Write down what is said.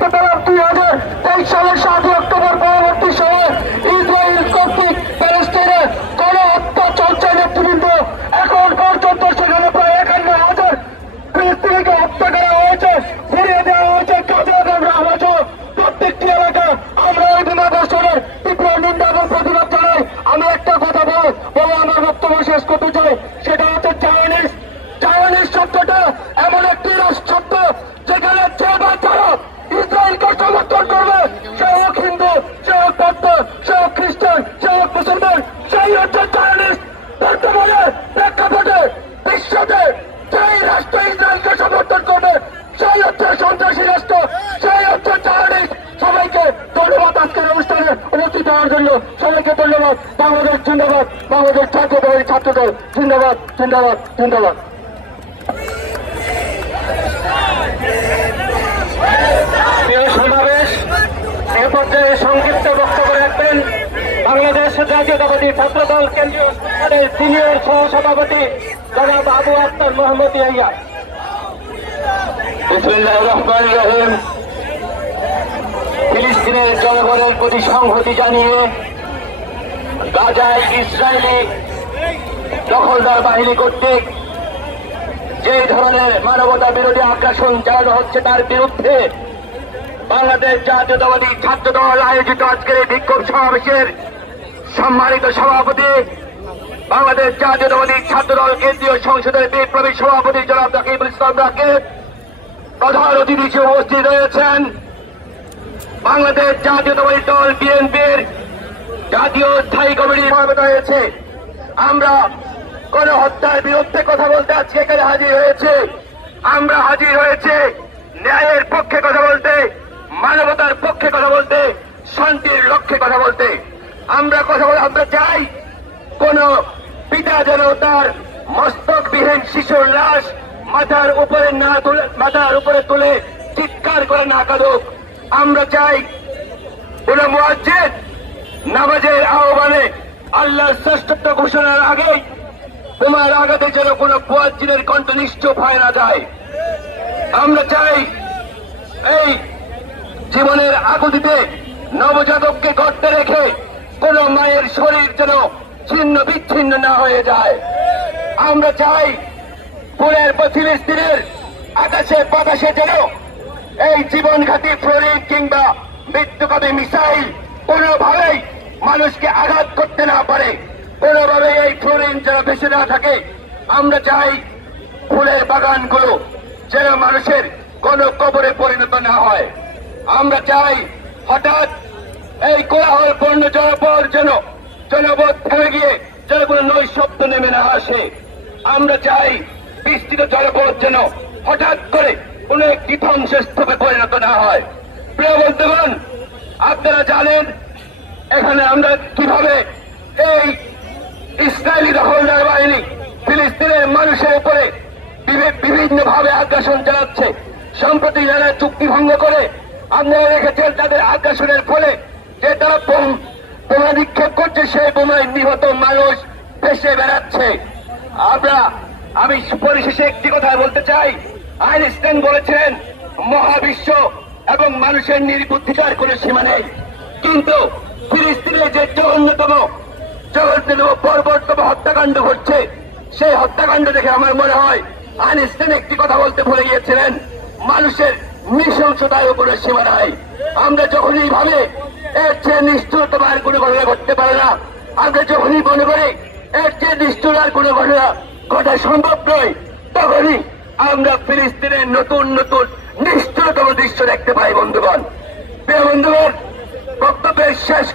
দেখতে পেলাম 2023 সালের 7 অক্টোবর পরবর্তী সময়ে ইসরায়েল কর্তৃক প্যালেস্টাইনে গণহত্যা চলছে নেতৃবৃন্দ। এখন পর্যন্ত সেখানে প্রায় 51,000 ফিলিস্তিনিকে হত্যা করা হয়েছে, ঘুরিয়ে দেওয়া হয়েছে, কাজে লাগানো হয়েছে প্রত্যেকটি এলাকা। আমরা এই বিমাবর্ষণের তীব্র নিন্দা এবং প্রতিবাদ জানাই। আমি একটা কথা বলে আমার বক্তব্য শেষ করতে চাই, সেটা হচ্ছে চায়নিজ শব্দটা এমন একটি শব্দ যেখানে যে বা যারা ইসরায়েলকে সমর্থন করবে, সে হোক হিন্দু, সে হোক বৌদ্ধ, সে হোক খ্রিস্টান, সে হোক মুসলমান, সেই হচ্ছে চায়নিজ। বর্তমানে প্রেক্ষাপটে বিশ্বতে যেই রাষ্ট্র ইসরায়েলকে সমর্থন করবে সেই হচ্ছে সন্ত্রাসী রাষ্ট্র, সেই হচ্ছে চায়নিজ। সবাইকে ধন্যবাদ আজকের অনুষ্ঠানে উপস্থিত হওয়ার জন্য। সবাইকে ধন্যবাদ। বাংলাদেশ জিন্দাবাদ, বাংলাদেশ জাতীয়তাবাদী ছাত্রদল জিন্দাবাদ, জিন্দাবাদ, জিন্দাবাদ। সমাবেশ এ পর্যায়ে সংক্ষিপ্ত বক্তব্য রাখবেন বাংলাদেশ জাতীয়তাবাদী ছাত্রদল কেন্দ্রীয় সংসদের সিনিয়র সহসভাপতি জনাব আবু আক্তার মোহাম্মদ ইয়াহিয়া। বিসমিল্লাহির রহমানির রহিম। ফিলিস্তিনের জনগণের প্রতি সংহতি জানিয়ে গাজায় ইসরায়েলি দখলদার বাহিনী কর্তৃক যে ধরনের মানবতা বিরোধী আগ্রাসন চালানো হচ্ছে তার বিরুদ্ধে বাংলাদেশ জাতীয়তাবাদী ছাত্রদল আয়োজিত আজকের এই বিক্ষোভ সমাবেশের সম্মানিত সভাপতি, বাংলাদেশ জাতীয়তাবাদী ছাত্রদল কেন্দ্রীয় সংসদের বিপ্লবী সভাপতি জনাব রাকিবুল ইসলাম রাকিব, প্রধান অতিথি হিসেবে উপস্থিত রয়েছেন বাংলাদেশ জাতীয়তাবাদী দল বিএনপির জাতীয় স্থায়ী কমিটির সভাপতি হয়েছে। আমরা গণহত্যার বিরুদ্ধে কথা বলতে আজকে এখানে হাজির হয়েছে। আমরা হাজির হয়েছে ন্যায়ের পক্ষে কথা বলতে, মানবতার পক্ষে কথা বলতে, শান্তির লক্ষ্যে কথা বলতে। আমরা চাই কোন পিতা যেন তার মস্তকবিহীন শিশুর লাশ মাথার উপরে তুলে চিৎকার করে না কাঁদুক। আমরা চাই কোন মুয়াজ্জিন নামাজের আহ্বানে আল্লাহর শ্রেষ্ঠত্ব ঘোষণার আগেই তোমার আঘাতে যেন কোন মুয়াজ্জিনের কণ্ঠ নিশ্চুপ হয় না যায়। আমরা চাই এই জীবনের আকুতিতে নবজাতককে গর্তে রেখে কোন মায়ের শরীর যেন ছিন্ন বিচ্ছিন্ন না হয়ে যায়। আমরা চাই পুরের ফিলিস্তিনের আকাশে বাতাসে যেন এই জীবনঘাতী ফ্লোরিন কিংবা মৃত্যুকামী মিসাইল কোনোভাবেই মানুষকে আঘাত করতে না পারে, কোনোভাবেই এই ফ্লোরিন যেন ভেসে না থাকে। আমরা চাই ফুলের বাগানগুলো যেন মানুষের কোন কবরে পরিণত না হয়। আমরা চাই হঠাৎ এই কোলাহলপূর্ণ জনপদ থেমে গিয়ে যেন কোন নৈশব্দ নেমে না আসে। আমরা চাই বিস্তৃত জনপদ যেন হঠাৎ করে কোন একটি ধ্বংসস্তূপে পরিণত না হয়। প্রিয় বন্ধুগণ, আপনারা জানেন এখানে আমরা কিভাবে এই ইসরায়েলি দখলদার বাহিনী ফিলিস্তিনের মানুষের উপরে বিভিন্নভাবে আগ্রাসন চালাচ্ছে। সম্প্রতি যারা চুক্তি ভঙ্গ করে আপনারা রেখেছেন তাদের আগ্রাসনের ফলে যে তারা বোমা নিক্ষেপ করছে, সেই বোমায় নিহত মানুষ ভেসে বেড়াচ্ছে। আমি পরিশেষে একটি কথা বলতে চাই, আইনস্টাইন বলেছিলেন মহাবিশ্ব এবং মানুষের নির্বুদ্ধিতার কোন সীমা নেই। কিন্তু ফিলিস্তিনের যে জঘন্যতম বর্বরতম হত্যাকাণ্ড ঘটছে, সেই হত্যাকাণ্ড দেখে আমার মনে হয় আইনস্টাইন একটি কথা বলতে ভুলে গিয়েছিলেন, মানুষের নৃশংসতার উপরে সীমা নাই। আমরা যখনই ভাবে এর চেয়ে নিষ্ঠুরতম আর কোনো ঘটনা ঘটতে পারে না, আমরা যখনই মনে করি এর চেয়ে নিষ্ঠুর আর কোনো ঘটনা ঘটা সম্ভব নয়, তখনই আমরা ফিলিস্তিনের নতুন নতুন নিষ্ঠুরতম দৃশ্য দেখতে পাই। বন্ধুগণ, বক্তব্যের শেষ